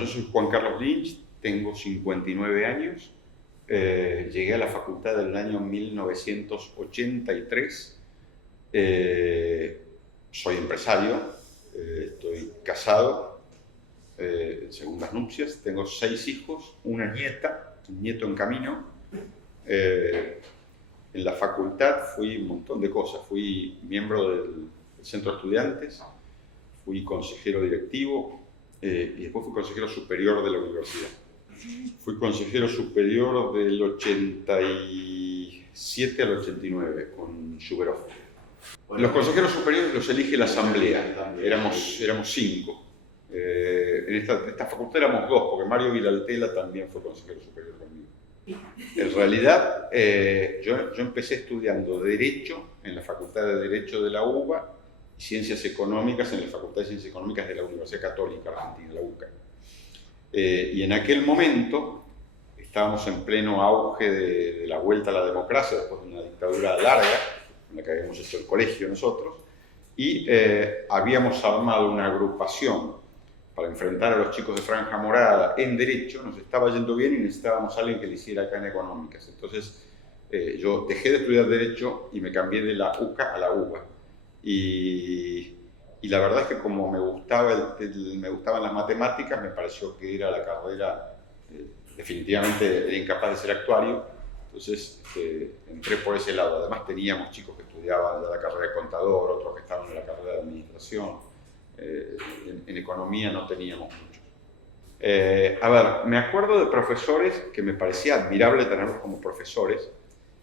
Yo soy Juan Carlos Lynch, tengo 59 años, llegué a la facultad en el año 1983, soy empresario, estoy casado, en segundas nupcias, tengo 6 hijos, una nieta, un nieto en camino. En la facultad fui un montón de cosas, fui miembro del centro de estudiantes, fui consejero directivo, y después fui consejero superior de la universidad. Fui consejero superior del 87 al 89 con Shuberov. Los consejeros superiores los elige la asamblea, éramos 5. En esta facultad éramos 2, porque Mario Viraltela también fue consejero superior conmigo. En realidad, yo empecé estudiando Derecho en la Facultad de Derecho de la UBA, Ciencias Económicas en la Facultad de Ciencias Económicas de la Universidad Católica Argentina, la UCA. Y en aquel momento estábamos en pleno auge de la vuelta a la democracia, después de una dictadura larga, en la que habíamos hecho el colegio nosotros, y habíamos armado una agrupación para enfrentar a los chicos de Franja Morada en Derecho. Nos estaba yendo bien y necesitábamos a alguien que le hiciera acá en Económicas. Entonces yo dejé de estudiar Derecho y me cambié de la UCA a la UBA. Y la verdad es que como me gustaban las matemáticas, me pareció que era la carrera, definitivamente era incapaz de ser actuario, entonces entré por ese lado. Además teníamos chicos que estudiaban la carrera de contador, otros que estaban en la carrera de administración, en economía no teníamos muchos. A ver, me acuerdo de profesores que me parecía admirable tenerlos como profesores,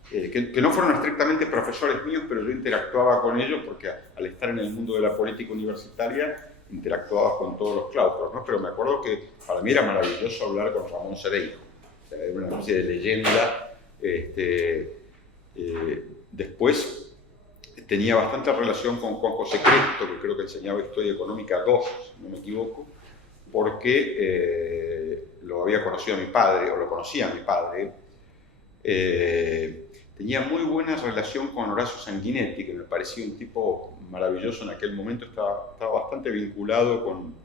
que no fueron estrictamente profesores míos, pero yo interactuaba con ellos porque al estar en el mundo de la política universitaria interactuaba con todos los claustros, ¿no? Pero me acuerdo que para mí era maravilloso hablar con Ramón Cereijo, o sea, era una especie de leyenda. Después tenía bastante relación con José Cresto, que creo que enseñaba Historia Económica 2, si no me equivoco, porque lo había conocido a mi padre, o lo conocía a mi padre. Tenía muy buena relación con Horacio Sanguinetti, que me parecía un tipo maravilloso en aquel momento, estaba bastante vinculado con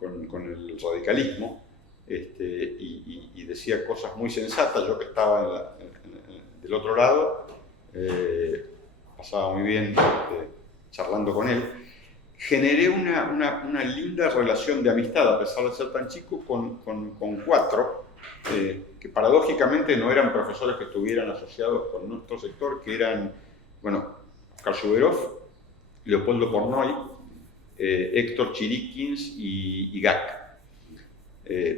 el radicalismo, y decía cosas muy sensatas. Yo que estaba del otro lado, pasaba muy bien charlando con él. Generé una linda relación de amistad, a pesar de ser tan chico, con 4, que paradójicamente no eran profesores que estuvieran asociados con nuestro sector, que eran, bueno, Oscar Shuberov, Leopoldo Pornoy, Héctor Chiriquins y Gac.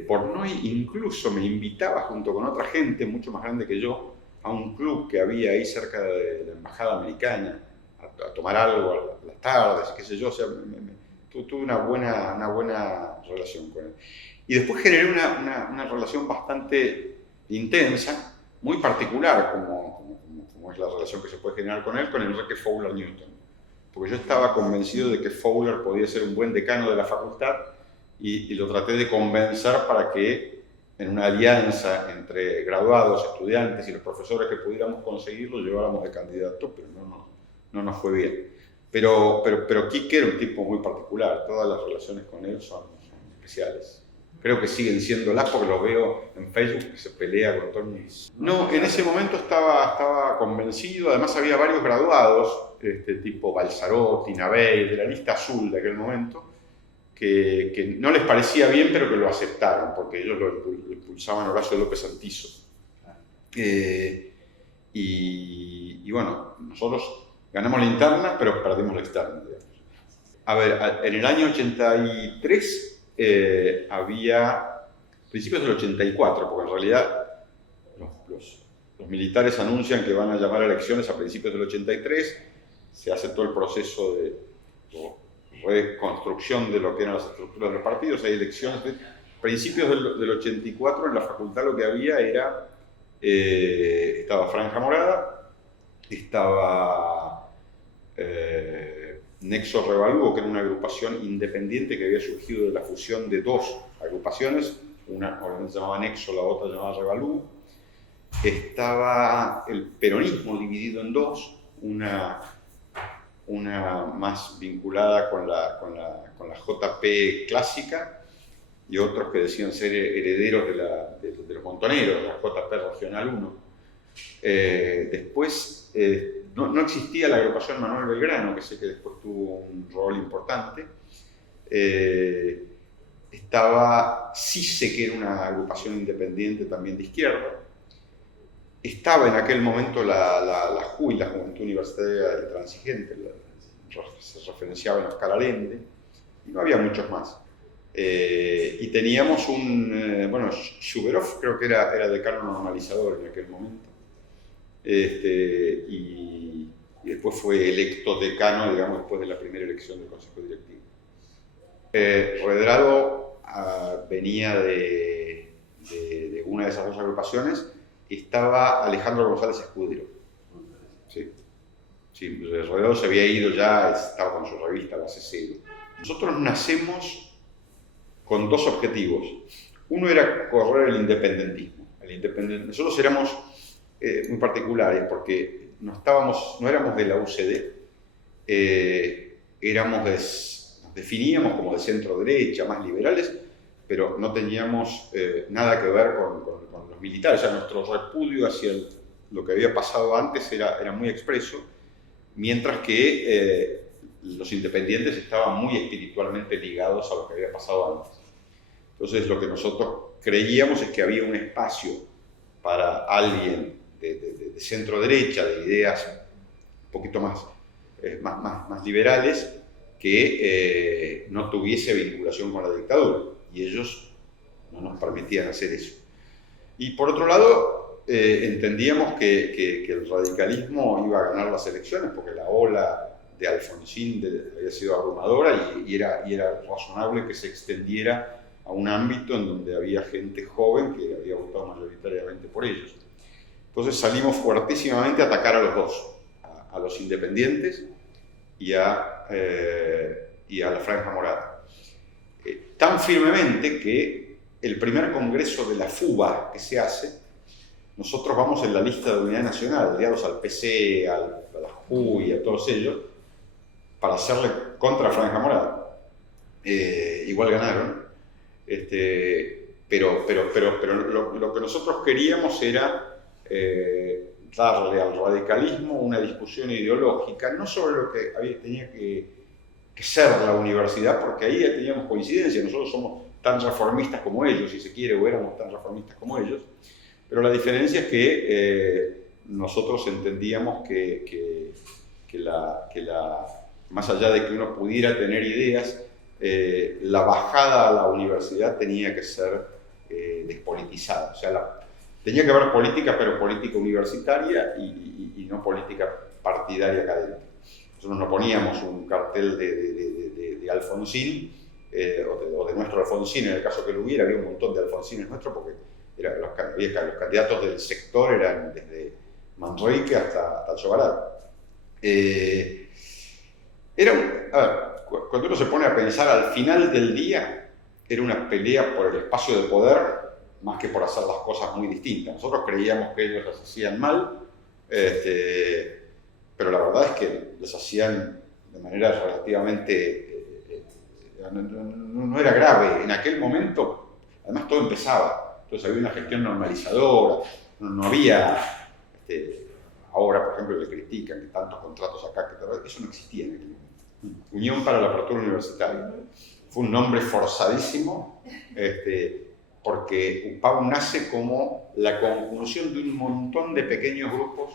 Pornoy incluso me invitaba junto con otra gente mucho más grande que yo a un club que había ahí cerca de la embajada americana, a tomar algo a las tardes, qué sé yo. O sea, tuve una buena relación con él. Y después generé una relación bastante intensa, muy particular, como es la relación que se puede generar con él, con Enrique Fowler Newton. Porque yo estaba convencido de que Fowler podía ser un buen decano de la facultad, y lo traté de convencer para que en una alianza entre graduados, estudiantes y los profesores que pudiéramos conseguirlo, lleváramos de candidato, pero no nos fue bien. Pero Quique era un tipo muy particular, todas las relaciones con él son especiales. Creo que siguen siéndolas porque lo veo en Facebook que se pelea con todo el mundo. No, en ese momento estaba convencido. Además había varios graduados, tipo Balzarotti, Navey, de la lista azul de aquel momento, que no les parecía bien, pero que lo aceptaron, porque ellos lo impulsaban Horacio López Antizo. Y bueno, nosotros ganamos la interna, pero perdimos la externa, digamos. A ver, en el año 83 había, principios del 84, porque en realidad los militares anuncian que van a llamar a elecciones a principios del 83, se hace todo el proceso de reconstrucción de lo que eran las estructuras de los partidos, hay elecciones. Principios del 84 en la facultad lo que había era, estaba Franja Morada, estaba Nexo Revalúo, que era una agrupación independiente que había surgido de la fusión de 2 agrupaciones, una obviamente se llamaba Nexo, la otra se llamaba Revalúo. Estaba el peronismo dividido en 2, una más vinculada con la JP clásica, y otros que decían ser herederos de los montoneros, de la JP Regional 1. Después no existía la agrupación Manuel Belgrano, que sé que después tuvo un rol importante. Sí sé que era una agrupación independiente también de izquierda. Estaba en aquel momento la JUI, la Juventud Universitaria Intransigente, se referenciaba en Oscar Allende, y no había muchos más. Y teníamos bueno, Shuberov creo que era decano normalizador en aquel momento. Y después fue electo decano, digamos, después de la primera elección del Consejo Directivo. Redrado venía de una de esas dos agrupaciones. Estaba Alejandro González Escudero. Sí. Sí, Redrado se había ido ya, estaba con su revista Base Cero. Nosotros nacemos con dos objetivos. Uno era correr el independentismo. Nosotros éramos muy particulares porque no éramos de la UCD, nos definíamos como de centro derecha, más liberales, pero no teníamos nada que ver con los militares. O sea, nuestro repudio hacia lo que había pasado antes era muy expreso, mientras que los independientes estaban muy espiritualmente ligados a lo que había pasado antes. Entonces, lo que nosotros creíamos es que había un espacio para alguien de centro derecha, de ideas un poquito más liberales, que no tuviese vinculación con la dictadura, y ellos no nos permitían hacer eso. Y por otro lado, entendíamos que el radicalismo iba a ganar las elecciones, porque la ola de Alfonsín había sido abrumadora y era razonable que se extendiera a un ámbito en donde había gente joven que había votado mayoritariamente por ellos. Entonces salimos fuertísimamente a atacar a los dos, a los independientes y a la Franja Morada. Tan firmemente que el primer congreso de la FUBA que se hace, nosotros vamos en la lista de unidad nacional, aliados al PC, a la JUI, a todos ellos, para hacerle contra Franja Morada. Igual ganaron, pero lo que nosotros queríamos era darle al radicalismo una discusión ideológica, no sobre lo que tenía que ser la universidad, porque ahí ya teníamos coincidencia. Nosotros somos tan reformistas como ellos, si se quiere, o éramos tan reformistas como ellos, pero la diferencia es que nosotros entendíamos que más allá de que uno pudiera tener ideas, la bajada a la universidad tenía que ser despolitizada. O sea, tenía que haber política, pero política universitaria y no política partidaria académica. Nosotros no poníamos un cartel de Alfonsín, o de nuestro Alfonsín, en el caso que lo hubiera, había un montón de Alfonsines nuestros, porque los candidatos del sector eran desde Manrique hasta Chobarat. Cuando uno se pone a pensar al final del día, era una pelea por el espacio de poder, más que por hacer las cosas muy distintas. Nosotros creíamos que ellos las hacían mal, pero la verdad es que las hacían de manera relativamente... no era grave. En aquel momento, además todo empezaba. Entonces había una gestión normalizadora, no había... ahora, por ejemplo, le critican que tantos contratos acá, eso no existía en aquel momento. Unión para la Apertura Universitaria. Fue un nombre forzadísimo, porque UPAU nace como la conjunción de un montón de pequeños grupos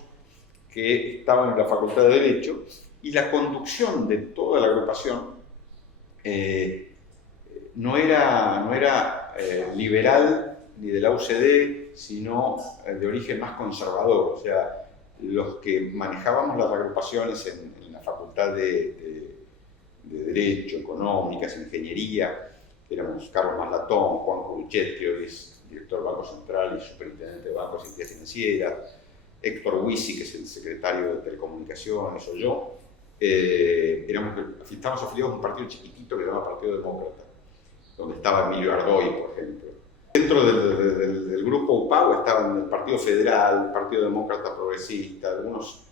que estaban en la Facultad de Derecho, y la conducción de toda la agrupación no era liberal ni de la UCD, sino de origen más conservador. O sea, los que manejábamos las agrupaciones en la Facultad de Derecho, Económicas, Ingeniería, éramos Carlos Maslatón, Juan Curuchet, que hoy es director del Banco Central y superintendente de Bancos y Entidades Financieras, Héctor Huisi, que es el secretario de Telecomunicaciones, o yo. Estábamos afiliados a un partido chiquitito que se llama Partido Demócrata, donde estaba Emilio Ardoy, por ejemplo. Dentro del grupo UPAU estaban el Partido Federal, el Partido Demócrata Progresista, algunos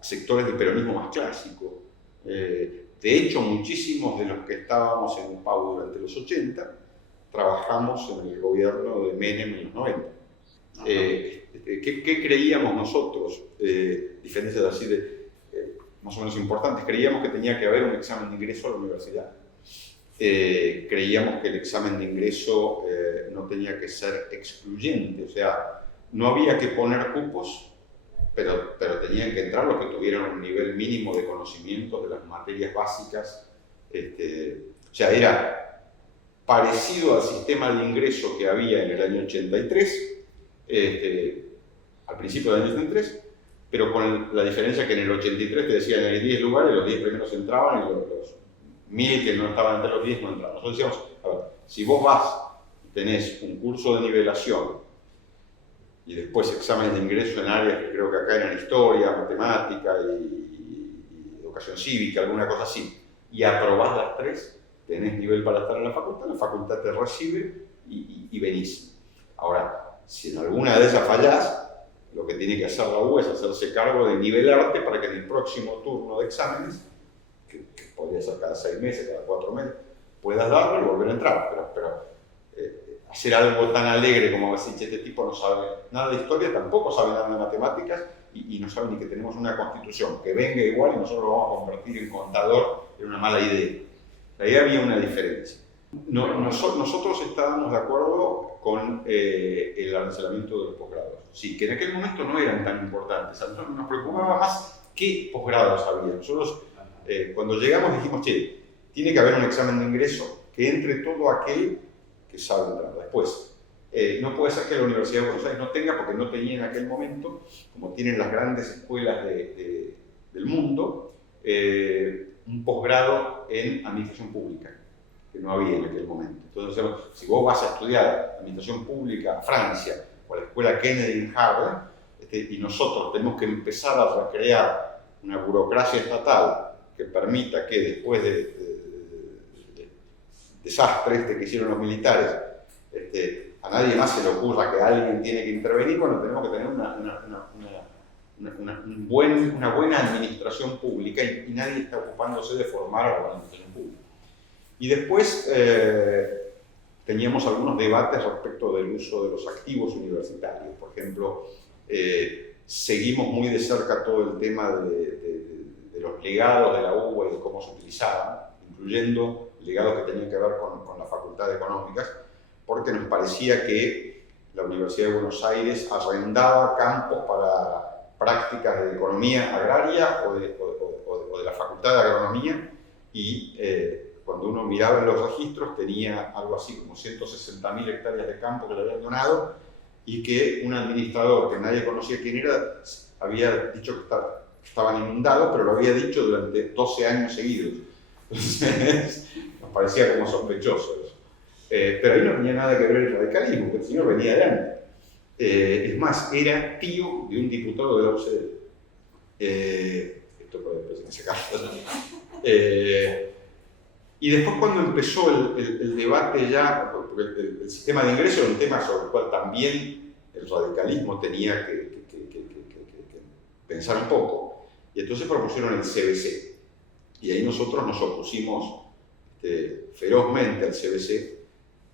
sectores del peronismo más clásico, De hecho, muchísimos de los que estábamos en Pau durante los 80 trabajamos en el gobierno de Menem en los 90. ¿Qué creíamos nosotros? Diferencias así más o menos importantes. Creíamos que tenía que haber un examen de ingreso a la universidad. Creíamos que el examen de ingreso no tenía que ser excluyente, o sea, no había que poner cupos, pero tenían que entrar los que tuvieran un nivel mínimo de conocimiento de las materias básicas. O sea, era parecido al sistema de ingreso que había en el año 83, al principio del año 83, pero con la diferencia que en el 83 te decían hay 10 lugares, los 10 primeros entraban y los 1000 que no estaban entre los 10 no entraban. Nosotros decíamos, a ver, si vos vas y tenés un curso de nivelación y después exámenes de ingreso en áreas que creo que acá eran historia, matemática y educación cívica, alguna cosa así, y aprobás las 3, tenés nivel para estar en la facultad te recibe y venís. Ahora, si en alguna de esas fallás, lo que tiene que hacer la U es hacerse cargo de nivelarte para que en el próximo turno de exámenes, que podría ser cada 6 meses, cada 4 meses, puedas darlo y volver a entrar. Pero hacer algo tan alegre como decir, este tipo no sabe nada de historia, tampoco sabe nada de matemáticas y no sabe ni que tenemos una constitución, que venga igual y nosotros lo vamos a convertir en contador, era una mala idea. Ahí había una diferencia. Nosotros estábamos de acuerdo con el arancelamiento de los posgrados. Sí, que en aquel momento no eran tan importantes. A nosotros nos preocupaba más qué posgrados había. Nosotros, cuando llegamos, dijimos, che, tiene que haber un examen de ingreso que entre todo aquel que sabe entrar. Después, no puede ser que la Universidad de Buenos Aires no tenga, porque no tenía en aquel momento, como tienen las grandes escuelas del mundo, un posgrado en Administración Pública, que no había en aquel momento. Entonces, si vos vas a estudiar Administración Pública a Francia, o a la Escuela Kennedy en Harvard, y nosotros tenemos que empezar a recrear una burocracia estatal que permita que después de desastres que hicieron los militares, a nadie más se le ocurra que alguien tiene que intervenir, bueno, tenemos que tener una buena administración pública y nadie está ocupándose de formar a la administración pública. Y después teníamos algunos debates respecto del uso de los activos universitarios. Por ejemplo, seguimos muy de cerca todo el tema de los legados de la UBA y de cómo se utilizaban, incluyendo legados que tenían que ver con la Facultad de Económicas, porque nos parecía que la Universidad de Buenos Aires arrendaba campos para prácticas de economía agraria o de la Facultad de Agronomía, y cuando uno miraba en los registros tenía algo así como 160.000 hectáreas de campo que le habían donado, y que un administrador que nadie conocía quién era había dicho que estaban inundados, pero lo había dicho durante 12 años seguidos. Entonces nos parecía como sospechoso eso. Pero ahí no tenía nada que ver el radicalismo, porque el señor venía adelante. Es más, era tío de un diputado de la OCDE. Esto puede después en ese caso. Y después, cuando empezó el debate ya, porque el sistema de ingreso era un tema sobre el cual también el radicalismo tenía que pensar un poco, y entonces propusieron el CBC. Y ahí nosotros nos opusimos ferozmente al CBC.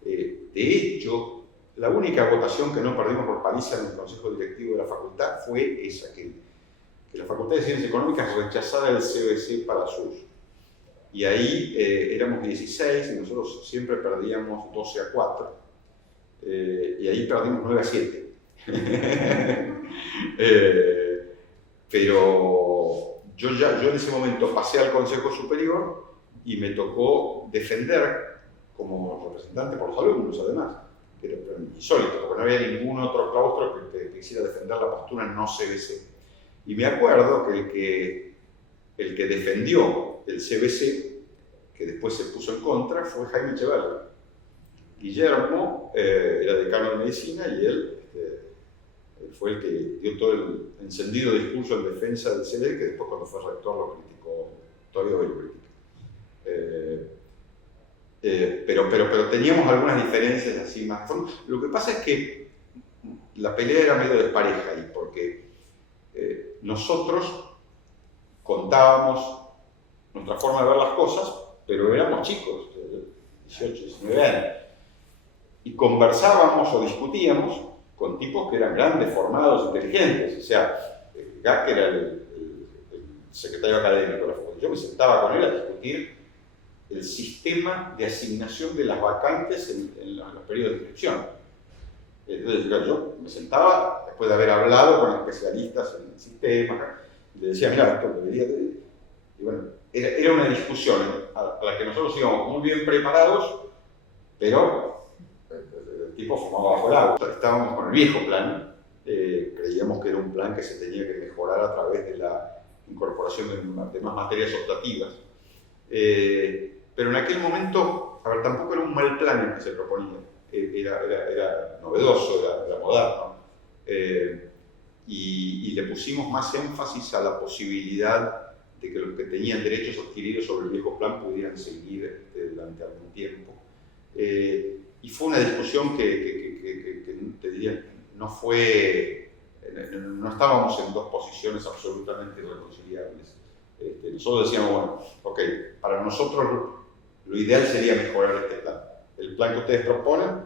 De hecho, la única votación que no perdimos por paliza en el Consejo Directivo de la Facultad fue esa, que la Facultad de Ciencias Económicas rechazara el CBC para su uso. Y ahí éramos 16 y nosotros siempre perdíamos 12-4. Y ahí perdimos 9-7. Pero yo en ese momento pasé al Consejo Superior y me tocó defender, como representante por los alumnos además, que era insólito, porque no había ningún otro claustro que quisiera defender la postura no CBC. Y me acuerdo que el que defendió el CBC, que después se puso en contra, fue Jaime Echeverri. Guillermo era decano de medicina y él fue el que dio todo el encendido discurso en defensa del CBC, que después, cuando fue rector, lo criticó, todavía hoy lo critica. Pero teníamos algunas diferencias así más. Lo que pasa es que la pelea era medio despareja ahí, porque nosotros contábamos nuestra forma de ver las cosas, pero éramos chicos, 18, 19 años, y conversábamos o discutíamos con tipos que eran grandes, formados, inteligentes. O sea, Gak era el secretario académico de la facultad. Yo me sentaba con él a discutir el sistema de asignación de las vacantes en los periodos de inscripción. Entonces yo me sentaba, después de haber hablado con especialistas en el sistema, y le decía, mira, esto debería tener. Y bueno, era una discusión a la que nosotros íbamos muy bien preparados, pero el tipo fumaba bajo el agua. Estábamos con el viejo plan, creíamos que era un plan que se tenía que mejorar a través de la incorporación de más materias optativas. Pero en aquel momento, a ver, tampoco era un mal plan el que se proponía, era novedoso, era moderno, y le pusimos más énfasis a la posibilidad de que los que tenían derechos adquiridos sobre el viejo plan pudieran seguir durante algún tiempo. Y fue una discusión que te diría, no estábamos en dos posiciones absolutamente irreconciliables. Nosotros decíamos, bueno, ok, para nosotros lo ideal sería mejorar este plan. El plan que ustedes proponen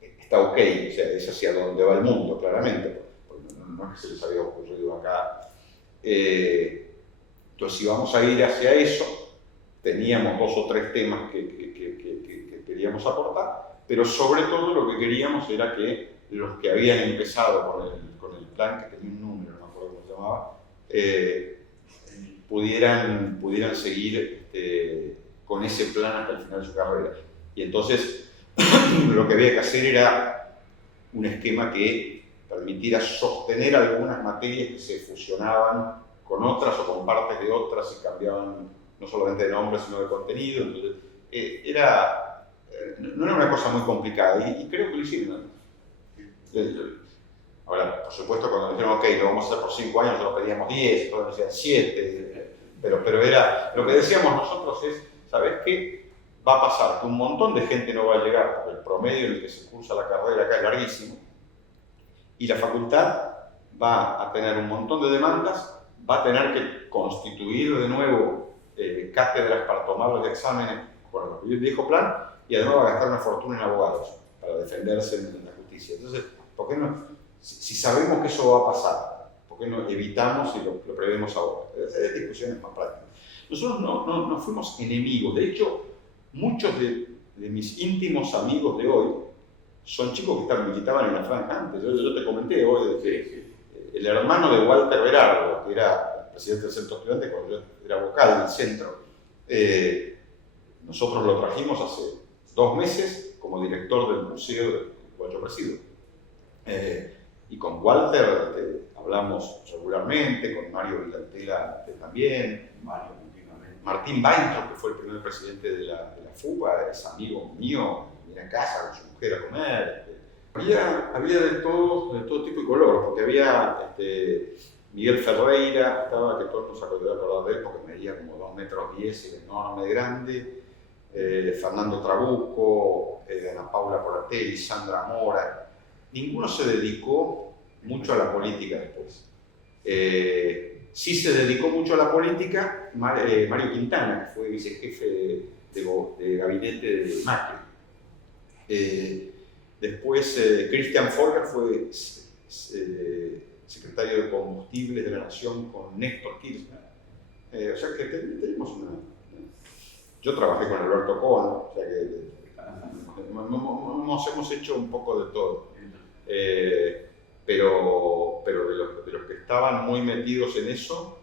está ok, o sea, es hacia donde va el mundo, claramente, porque no es que se les había ocurrido acá. Entonces, si vamos a ir hacia eso, teníamos 2 o 3 temas que queríamos aportar, pero sobre todo lo que queríamos era que los que habían empezado con el plan, que tenía un número, no me acuerdo cómo se llamaba, pudieran seguir con ese plan hasta el final de su carrera. Y entonces lo que había que hacer era un esquema que permitiera sostener algunas materias que se fusionaban con otras o con partes de otras y cambiaban no solamente de nombre sino de contenido. Entonces, no era una cosa muy complicada y creo que lo hicieron. Ahora, por supuesto, cuando dijeron, ok, lo vamos a hacer por 5 años, nosotros pedíamos 10, todos decían 7, pero era, lo que decíamos nosotros es, ¿sabes qué? Va a pasar que un montón de gente no va a llegar, porque el promedio en el que se cursa la carrera acá es larguísimo, y la facultad va a tener un montón de demandas, va a tener que constituir de nuevo cátedras para tomar los exámenes con el viejo plan, y además va a gastar una fortuna en abogados para defenderse en la justicia. Entonces, ¿por qué no? Si sabemos que eso va a pasar, ¿por qué no evitamos y lo prevemos ahora? Esas discusiones más prácticas. Nosotros no fuimos enemigos. De hecho, muchos de mis íntimos amigos de hoy son chicos que militaban en la franja antes. Yo te comenté hoy de que el hermano de Walter Berardo, que era el presidente del centro estudiante cuando yo era vocal del centro, nosotros lo trajimos hace 2 meses como director del museo del cual yo presido. Y con Walter hablamos regularmente, con Mario Villatela también, Martín Weintraub, que fue el primer presidente de la FUBA, es amigo mío, viene a casa con su mujer a comer. Había de todo tipo y color, porque había Miguel Ferreira, que todos nos acordamos de él porque medía como 2,10 metros, era enorme, grande, Fernando Trabuco, Ana Paula Poratelli, Sandra Mora. Ninguno se dedicó mucho a la política después. Sí se dedicó mucho a la política Mario Quintana, que fue vicejefe de gabinete de Macri. Después Christian Folger fue secretario de Combustibles de la Nación con Néstor Kirchner. O sea que tenemos una... Yo trabajé con Alberto Cohen, o sea que nos hemos hecho un poco de todo. Pero de los que estaban muy metidos en eso,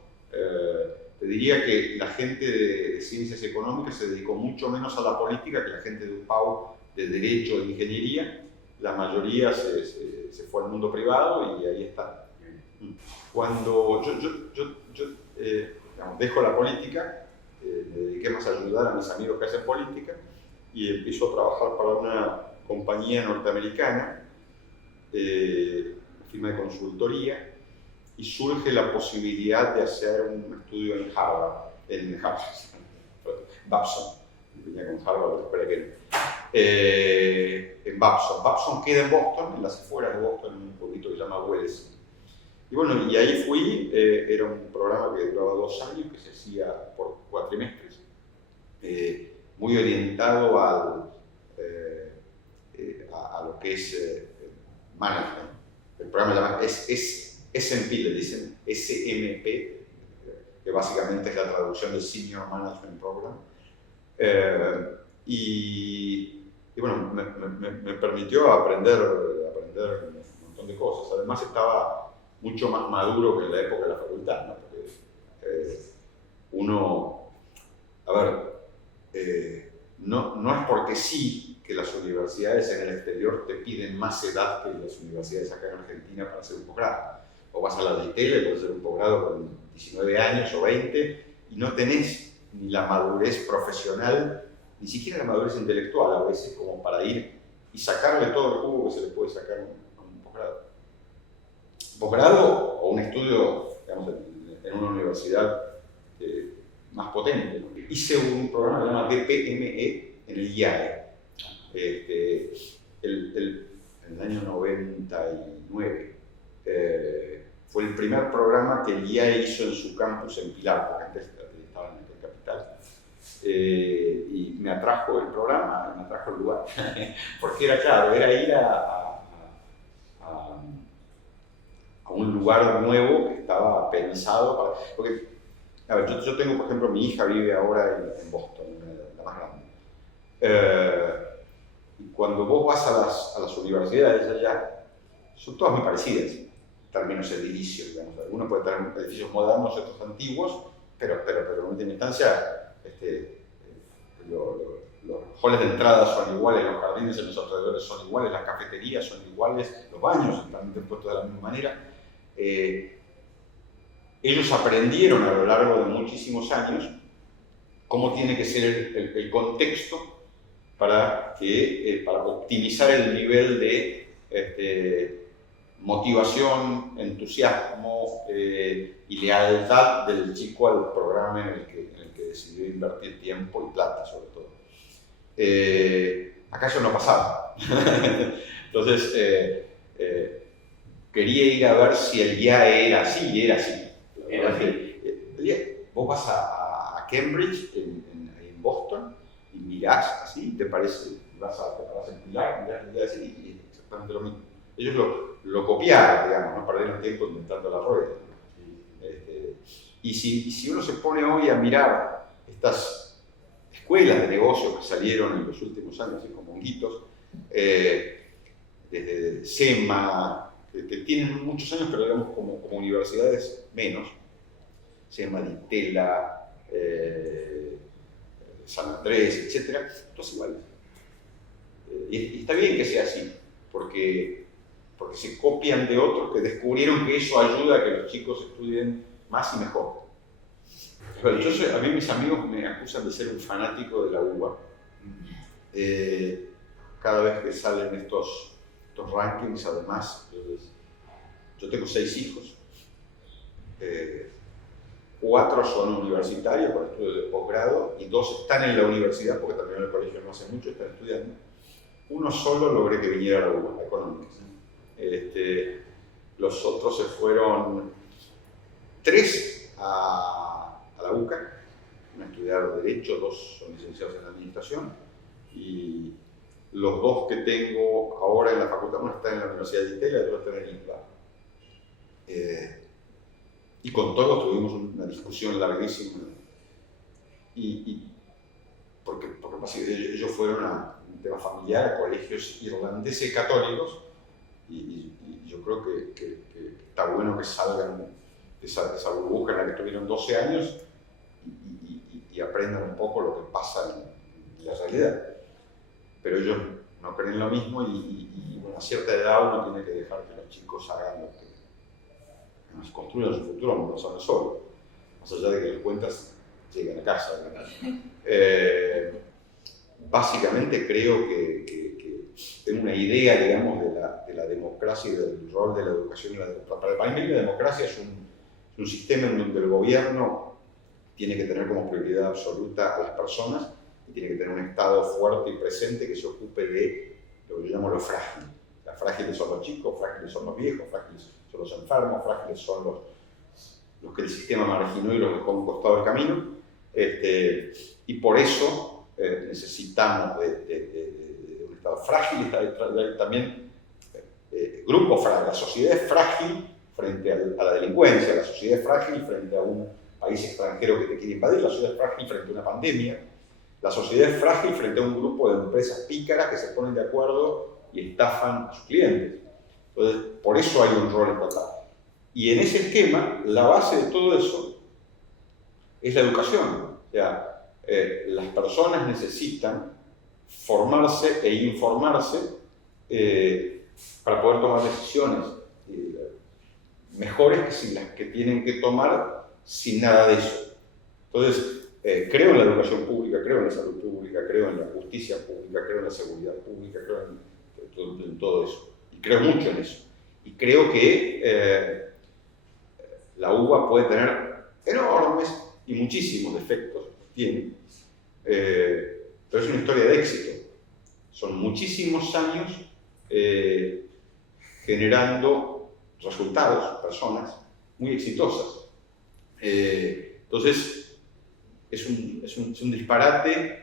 te diría que la gente de ciencias económicas se dedicó mucho menos a la política que la gente de UPAU de derecho e ingeniería. La mayoría se fue al mundo privado y ahí está. Cuando yo dejo la política, me dediqué más a ayudar a mis amigos que hacen política y empiezo a trabajar para una compañía norteamericana, una firma de consultoría, y surge la posibilidad de hacer un estudio en Babson. Venía con Harvard, espera que en Babson. Babson queda en Boston, en las afueras de Boston, en un pueblito que se llama Wellesley. Y bueno, y ahí fui, era un programa que duraba 2 años, que se hacía por cuatrimestres, muy orientado a lo que es management. El programa se llama SMP, le dicen SMP, que básicamente es la traducción del Senior Management Program. Y bueno, me permitió aprender un montón de cosas. Además estaba mucho más maduro que en la época de la facultad, ¿no? Porque uno, a ver, no es porque sí que las universidades en el exterior te piden más edad que las universidades acá en Argentina para hacer un posgrado. O vas a la de ITEL, puedes hacer un posgrado con 19 años o 20 y no tenés ni la madurez profesional, ni siquiera la madurez intelectual a veces, como para ir y sacarle todo el jugo que se le puede sacar a un posgrado. Un posgrado o un estudio, digamos, en una universidad más potente, ¿no? Hice un programa que se llama DPME en el IAE. En el año 99 fue el primer programa que el IAE hizo en su campus en Pilar, porque antes estaba en la capital. Y me atrajo el programa, me atrajo el lugar, porque era claro, era ir a un lugar nuevo que estaba pensado para... Porque, a ver, yo tengo, por ejemplo, mi hija vive ahora en Boston, la más grande. Y cuando vos vas a las universidades allá, son todas muy parecidas, en términos edilicios, digamos. Algunos pueden tener edificios modernos, otros antiguos, pero en última instancia, los halls de entrada son iguales, los jardines en los alrededores son iguales, las cafeterías son iguales, los baños están dispuestos de la misma manera. Ellos aprendieron a lo largo de muchísimos años cómo tiene que ser el contexto para optimizar el nivel de motivación, entusiasmo y lealtad del chico al programa en el que decidió invertir tiempo y plata, sobre todo. Acá eso no pasaba. Entonces, quería ir a ver si el IAE era así, y era así. Vos vas a Cambridge, en Boston, y mirás así, te parece, te paras en Pilar, mirás así, y es exactamente lo mismo. Ellos lo copiaron, digamos, no perdieron tiempo inventando la rueda. Y si uno se pone hoy a mirar estas escuelas de negocio que salieron en los últimos años, así como honguitos, desde SEMA, que tienen muchos años, pero digamos como universidades menos, SEMA, Ditela, San Andrés, etc., todos iguales. Y está bien que sea así, porque se copian de otros que descubrieron que eso ayuda a que los chicos estudien más y mejor. Pero a mí mis amigos me acusan de ser un fanático de la UBA. Cada vez que salen estos rankings, además, yo tengo 6 hijos. 4 son universitarios por estudios de posgrado y 2 están en la universidad porque terminaron el colegio no hace mucho, están estudiando. Uno solo logré que viniera a la UBA, a Economics. Los otros se fueron 3 a la UCA, a estudiar Derecho, 2 son licenciados en Administración, y los 2 que tengo ahora en la facultad, uno está en la Universidad de Itela y el otro está en el INBA. Y con todos tuvimos una discusión larguísima, porque ellos fueron a un tema familiar, a colegios irlandeses católicos, y yo creo que está bueno que salgan de esa burbuja en la que estuvieron 12 años y aprendan un poco lo que pasa en la realidad. Pero ellos no creen lo mismo y bueno, a cierta edad uno tiene que dejar que los chicos hagan lo que nos construyan su futuro, no son solo, más allá de que les cuentas lleguen a casa. Básicamente creo que tengo una idea, digamos, de la democracia y del rol de la educación y la democracia. Para mí la democracia es un sistema en donde el gobierno tiene que tener como prioridad absoluta a las personas y tiene que tener un Estado fuerte y presente que se ocupe de lo que yo llamo lo frágil. Las frágiles son los chicos, frágiles son los viejos, frágiles son los enfermos, frágiles son los que el sistema marginó y los dejó a un costado del camino. Y por eso necesitamos de un Estado frágil, también grupos frágiles. La sociedad es frágil frente a la delincuencia, la sociedad es frágil frente a un país extranjero que te quiere invadir, la sociedad es frágil frente a una pandemia, la sociedad es frágil frente a un grupo de empresas pícaras que se ponen de acuerdo y estafan a sus clientes. Entonces, por eso hay un rol estatal. Y en ese esquema, la base de todo eso es la educación. O sea, las personas necesitan formarse e informarse para poder tomar decisiones mejores que si las que tienen que tomar sin nada de eso. Entonces, creo en la educación pública, creo en la salud pública, creo en la justicia pública, creo en la seguridad pública, creo en todo eso. Y creo mucho en eso. Y creo que la UBA puede tener enormes y muchísimos defectos, tiene, pero es una historia de éxito. Son muchísimos años generando resultados, personas muy exitosas. Entonces, es un disparate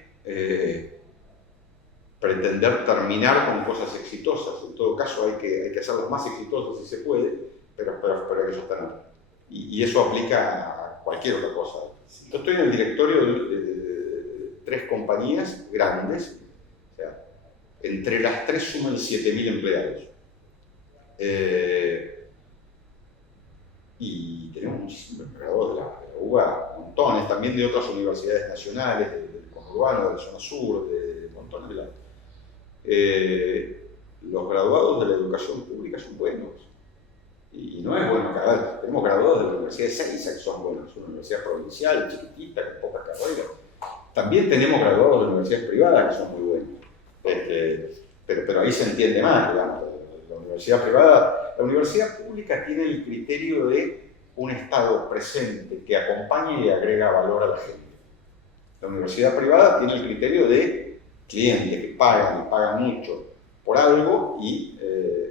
pretender terminar con cosas exitosas. En todo caso, hay que hacerlas más exitosas si se puede, pero hay que sostenerlas. Y eso aplica a cualquier otra cosa. Yo estoy en el directorio de 3 compañías grandes, o sea, entre las 3 suman 7.000 empleados. Y tenemos muchísimos graduados de la UBA, montones, también de otras universidades nacionales, del conurbano, de la zona sur, de montones de lados. Los graduados de la educación pública son buenos. Y no es bueno que tenemos graduados de la Universidad de Seiza que son buenos, es una universidad provincial, chiquitita, con pocas carreras. También tenemos graduados de universidades privadas que son muy buenos. Pero ahí se entiende más, digamos. La universidad pública tiene el criterio de un Estado presente que acompaña y agrega valor a la gente. La universidad privada tiene el criterio de cliente que pagan y pagan mucho por algo y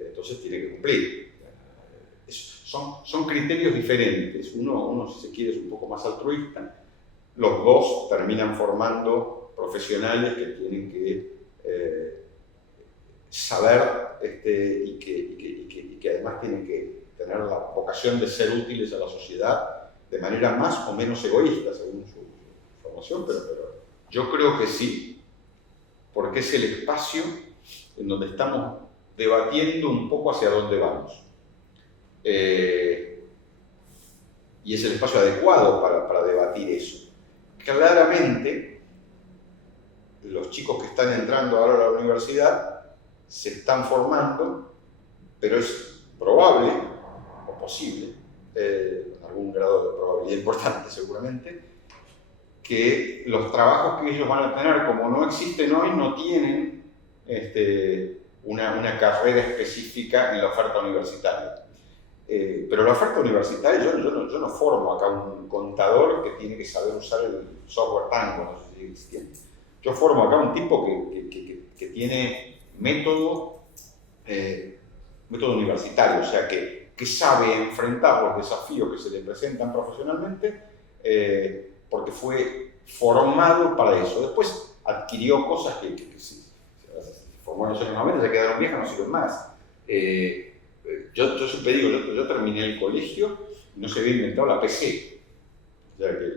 entonces tiene que cumplir. Son criterios diferentes. Uno, si se quiere, es un poco más altruista. Los dos terminan formando profesionales que tienen que saber y que además tienen que tener la vocación de ser útiles a la sociedad de manera más o menos egoísta, según su formación, pero yo creo que sí, porque es el espacio en donde estamos debatiendo un poco hacia dónde vamos. Y es el espacio adecuado para debatir eso. Claramente, los chicos que están entrando ahora a la universidad se están formando, pero es probable, o posible, con algún grado de probabilidad importante seguramente, que los trabajos que ellos van a tener, como no existen hoy, no tienen una carrera específica en la oferta universitaria. Pero la oferta universitaria, yo no formo acá un contador que tiene que saber usar el software Tango, no sé si sigue existiendo. Yo formo acá un tipo que tiene método universitario, o sea, que sabe enfrentar los desafíos que se le presentan profesionalmente porque fue formado para eso. Después adquirió cosas que si formó en los años 90, se quedaron viejas, no sirven más. Yo siempre digo, yo terminé el colegio y no se había inventado la PC. O sea, que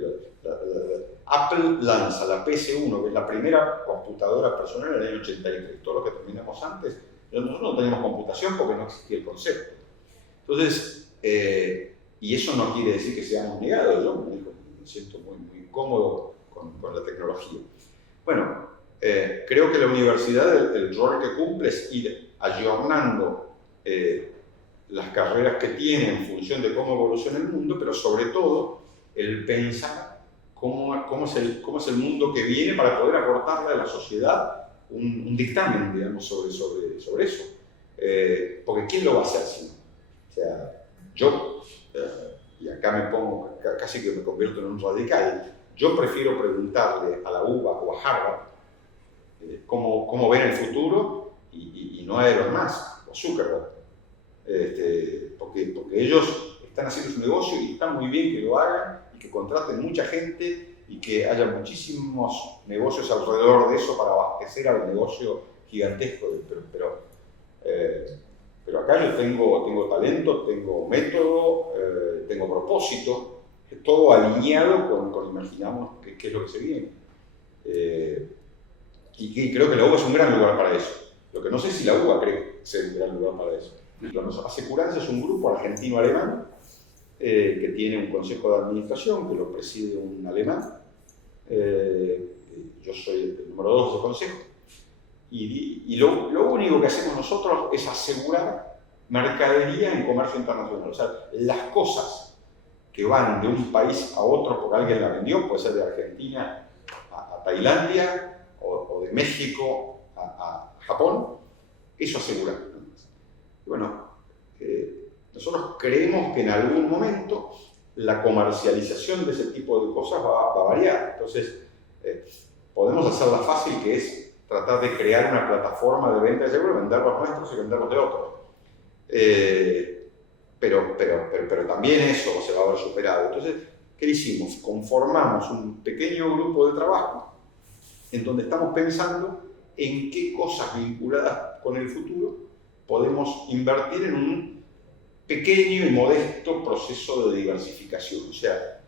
Apple lanza la PC-1, que es la primera computadora personal en el año 83. Todo lo que terminamos antes, nosotros no teníamos computación porque no existía el concepto. Entonces, y eso no quiere decir que seamos negados. Yo me siento muy cómodo con la tecnología. Bueno, creo que la universidad, el rol que cumple es ir ayornando las carreras que tiene en función de cómo evoluciona el mundo, pero sobre todo el pensar cómo es el mundo que viene para poder aportarle a la sociedad un dictamen, digamos, sobre eso. Porque ¿quién lo va a hacer si no? O sea, yo, y acá me pongo, casi que me convierto en un radical, yo prefiero preguntarle a la UBA o a Harvard cómo ven el futuro y no a Elon Musk o Zuckerberg. Porque ellos están haciendo su negocio y está muy bien que lo hagan y que contraten mucha gente y que haya muchísimos negocios alrededor de eso para abastecer al negocio gigantesco. Pero acá yo tengo talento, tengo método, tengo propósito, todo alineado con imaginamos qué es lo que se viene. Y creo que la UBA es un gran lugar para eso. Lo que no sé si la UBA cree ser un gran lugar para eso. Asecuranza es un grupo argentino-alemán que tiene un consejo de administración que lo preside un alemán. Yo soy el número 2 del consejo. Y lo único que hacemos nosotros es asegurar mercadería en comercio internacional. O sea, las cosas que van de un país a otro porque alguien la vendió, puede ser de Argentina a Tailandia o de México a Japón, eso asegura. Bueno, nosotros creemos que en algún momento la comercialización de ese tipo de cosas va a variar. Entonces, podemos hacerla fácil, que es tratar de crear una plataforma de venta de seguros, vender los nuestros y vender los de otros. Pero también eso se va a ver superado. Entonces, ¿qué hicimos? Conformamos un pequeño grupo de trabajo en donde estamos pensando en qué cosas vinculadas con el futuro podemos invertir en un pequeño y modesto proceso de diversificación. O sea,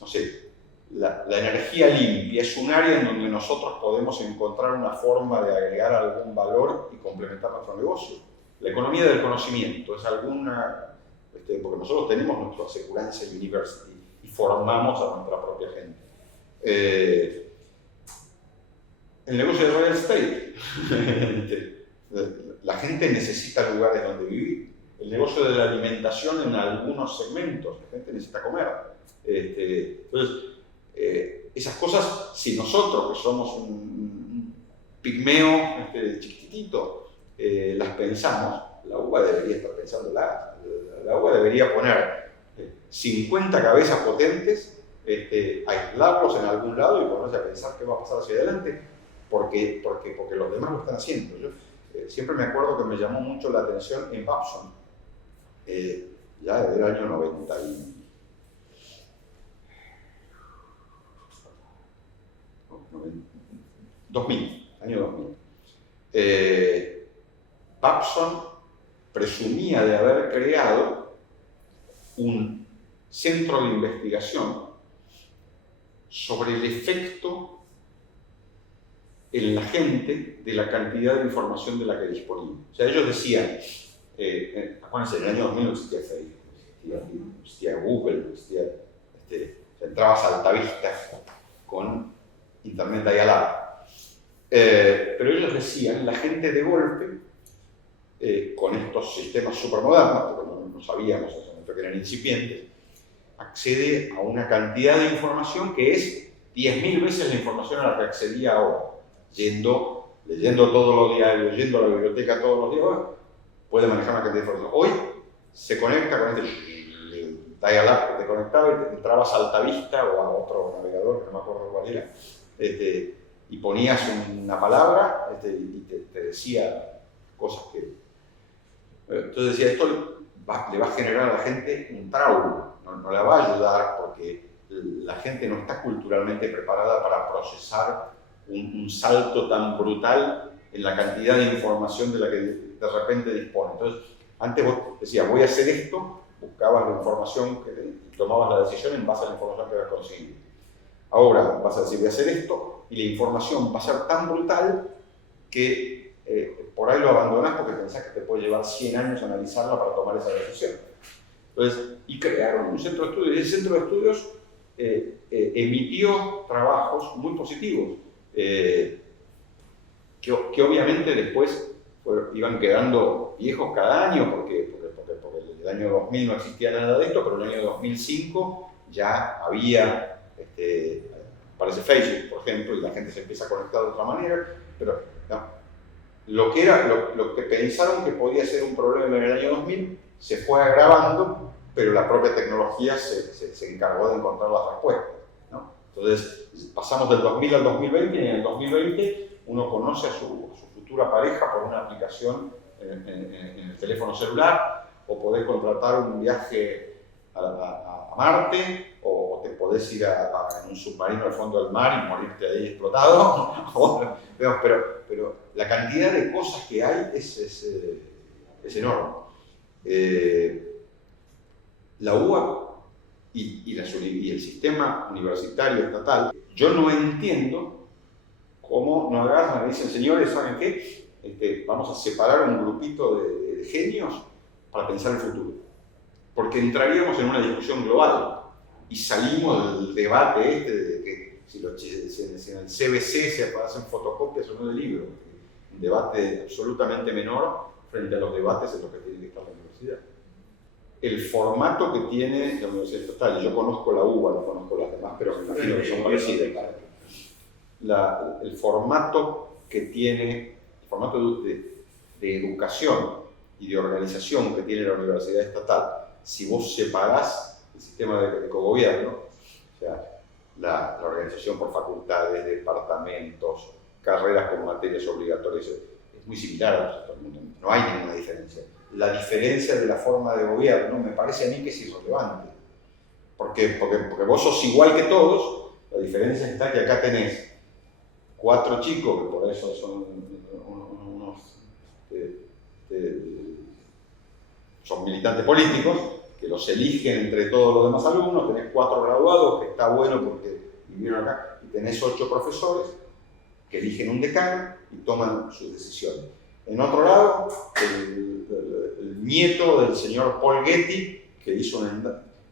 no sé, la energía limpia es un área en donde nosotros podemos encontrar una forma de agregar algún valor y complementar nuestro negocio. La economía del conocimiento es alguna, porque nosotros tenemos nuestra Asecuranza University y formamos a nuestra propia gente. El negocio de real estate, la gente necesita lugares donde vivir. El negocio de la alimentación en algunos segmentos, la gente necesita comer. Entonces, esas cosas, si nosotros, que somos un pigmeo chiquitito, las pensamos, la UBA debería estar pensándolas. La UBA debería poner 50 cabezas potentes, aislarlos en algún lado y ponerse a pensar qué va a pasar hacia adelante, porque los demás lo están haciendo. Yo siempre me acuerdo que me llamó mucho la atención en Babson, ya del año 90 y 2000, año 2000. Babson presumía de haber creado un centro de investigación sobre el efecto en la gente de la cantidad de información de la que disponía. O sea, ellos decían, acuérdense, en el año 2000 no existía Facebook, no existía Google, no existía, entrabas a Altavista con Internet ahí al lado. Pero ellos decían, la gente de golpe, con estos sistemas supermodernos, porque no sabíamos en ese momento que eran incipientes, accede a una cantidad de información que es 10.000 veces la información a la que accedía ahora. Leyendo todos los diarios, yendo a la biblioteca todos los días, puede manejar una cantidad de información. Hoy se conecta con dial-up que te conectaba y te entrabas a Altavista o a otro navegador, que no me acuerdo cuál era, y ponías una palabra y te decía cosas que... Entonces decía, esto le va a generar a la gente un trauma, no la va a ayudar porque la gente no está culturalmente preparada para procesar un salto tan brutal en la cantidad de información de la que de repente dispone. Entonces, antes vos decías, voy a hacer esto, buscabas la información y tomabas la decisión en base a la información que habías conseguido. Ahora vas a decir, voy a hacer esto, y la información va a ser tan brutal que por ahí lo abandonás porque pensás que te puede llevar 100 años analizarla para tomar esa decisión. Entonces, y crearon un centro de estudios, y ese centro de estudios emitió trabajos muy positivos, que obviamente después iban quedando viejos cada año, porque el año 2000 no existía nada de esto, pero en el año 2005 ya había, aparece Facebook, por ejemplo, y la gente se empieza a conectar de otra manera, pero no, lo que pensaron que podía ser un problema en el año 2000 se fue agravando, pero la propia tecnología se encargó de encontrar las respuestas, ¿no? Entonces, pasamos del 2000 al 2020 y en el 2020 uno conoce a su futura pareja por una aplicación en el teléfono celular, o podés contratar un viaje a Marte, o te podés ir a en un submarino al fondo del mar y morirte ahí explotado. pero la cantidad de cosas que hay es enorme. La UBA y el sistema universitario estatal, yo no entiendo cómo no agarran y dicen, señores, ¿saben qué? Vamos a separar un grupito de genios para pensar el futuro. Porque entraríamos en una discusión global y salimos del debate de que si en el CBC se hacen fotocopias o no del libro. Un debate absolutamente menor frente a los debates en los que tiene que estar la universidad. El formato que tiene la Universidad Estatal, yo conozco la UBA, no conozco las demás, pero me imagino que son parecidas. El formato que tiene, el formato de educación y de organización que tiene la Universidad Estatal, si vos separás el sistema de cogobierno, o sea, la organización por facultades, departamentos, carreras con materias obligatorias, es muy similar al resto del mundo, no hay ninguna diferencia. La diferencia de la forma de gobierno me parece a mí que es irrelevante, porque vos sos igual que todos, la diferencia está que acá tenés 4 chicos, que por eso son unos son militantes políticos, que los eligen entre todos los demás alumnos, tenés 4 graduados, que está bueno porque vivieron acá, y tenés 8 profesores que eligen un decano y toman sus decisiones. En otro lado, el nieto del señor Paul Getty, que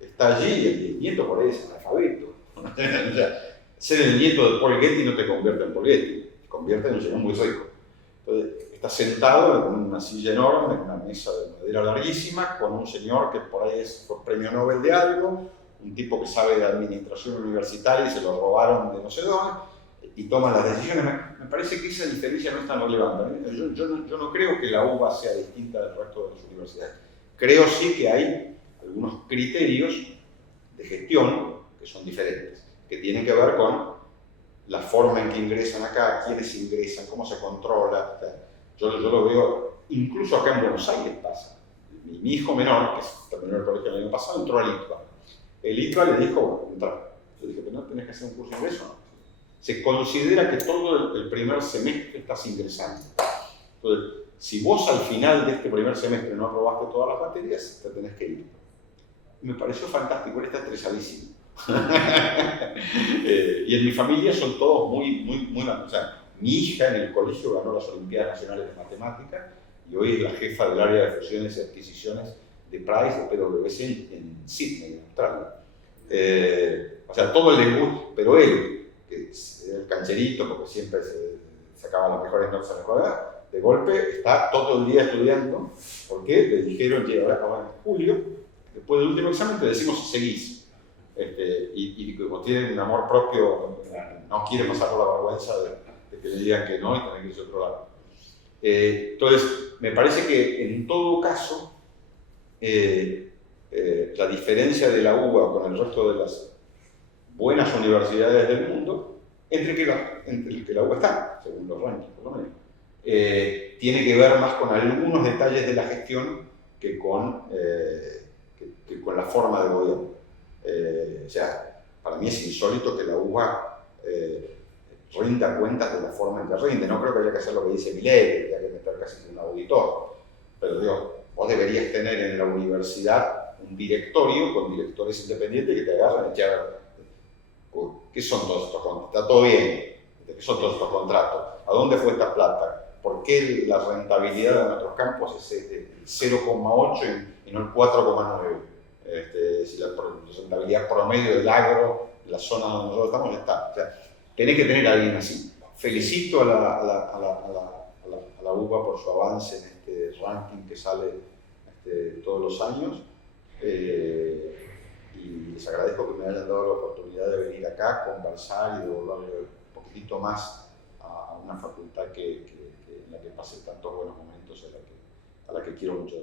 está allí, y el nieto por ahí es analfabeto. O sea, ser el nieto de Paul Getty no te convierte en Paul Getty, te convierte en un señor muy rico. Entonces, está sentado en una silla enorme, en una mesa de madera larguísima, con un señor que por ahí fue premio Nobel de algo, un tipo que sabe de administración universitaria y se lo robaron de no sé dónde, y toman las decisiones. Me parece que esa diferencia no es tan relevante. Yo no creo que la UBA sea distinta del resto de las universidades. Creo sí que hay algunos criterios de gestión que son diferentes, que tienen que ver con la forma en que ingresan acá, quiénes ingresan, cómo se controla. Yo lo veo, incluso acá en Buenos Aires pasa. Mi hijo menor, que terminó el colegio el año pasado, entró al ITBA. El ITBA le dijo, bueno, entra. Yo dije, pero no tenés que hacer un curso de ingreso, ¿no? Se considera que todo el primer semestre estás ingresando. Entonces, si vos al final de este primer semestre no aprobaste todas las materias, te tenés que ir. Me pareció fantástico, él está estresadísimo. Y en mi familia son todos muy, o sea, mi hija en el colegio ganó las Olimpiadas Nacionales de Matemáticas y hoy es la jefa del área de fusiones y adquisiciones de Price, de PwC en Sydney, en Australia. O sea, todo el lenguaje, pero él, que era el cancherito porque siempre se sacaba las mejores notas en la escuela, de golpe está todo el día estudiando porque le dijeron que ahora en julio, después del último examen, te decimos si seguís. Y como tienen un amor propio, no quiere pasar por la vergüenza de que le digan que no y tener que irse a otro lado. Entonces, me parece que en todo caso, la diferencia de la UBA con el resto de las buenas universidades del mundo, entre que la UBA está, según los rankings por lo menos, tiene que ver más con algunos detalles de la gestión que con la forma de gobierno. O sea, para mí es insólito que la UBA rinda cuentas de la forma en que rinde. No creo que haya que hacer lo que dice Milei, que haya que meter casi un auditor. Pero digo, vos deberías tener en la universidad un directorio con directores independientes que te agarran y te hagan. ¿Qué son todos estos contratos? Está todo bien. ¿Qué son todos estos contratos? ¿A dónde fue esta plata? ¿Por qué la rentabilidad de nuestros campos es el 0,8 y no el 4,9? Si la rentabilidad promedio del agro, la zona donde nosotros estamos, ya está. O sea, tenés que tener a alguien así. Felicito a la UBA por su avance en este ranking que sale todos los años. Y les agradezco que me hayan dado la oportunidad de venir acá, conversar y devolverle un poquitito más a una facultad en la que pasé tantos buenos momentos, a la que quiero mucho.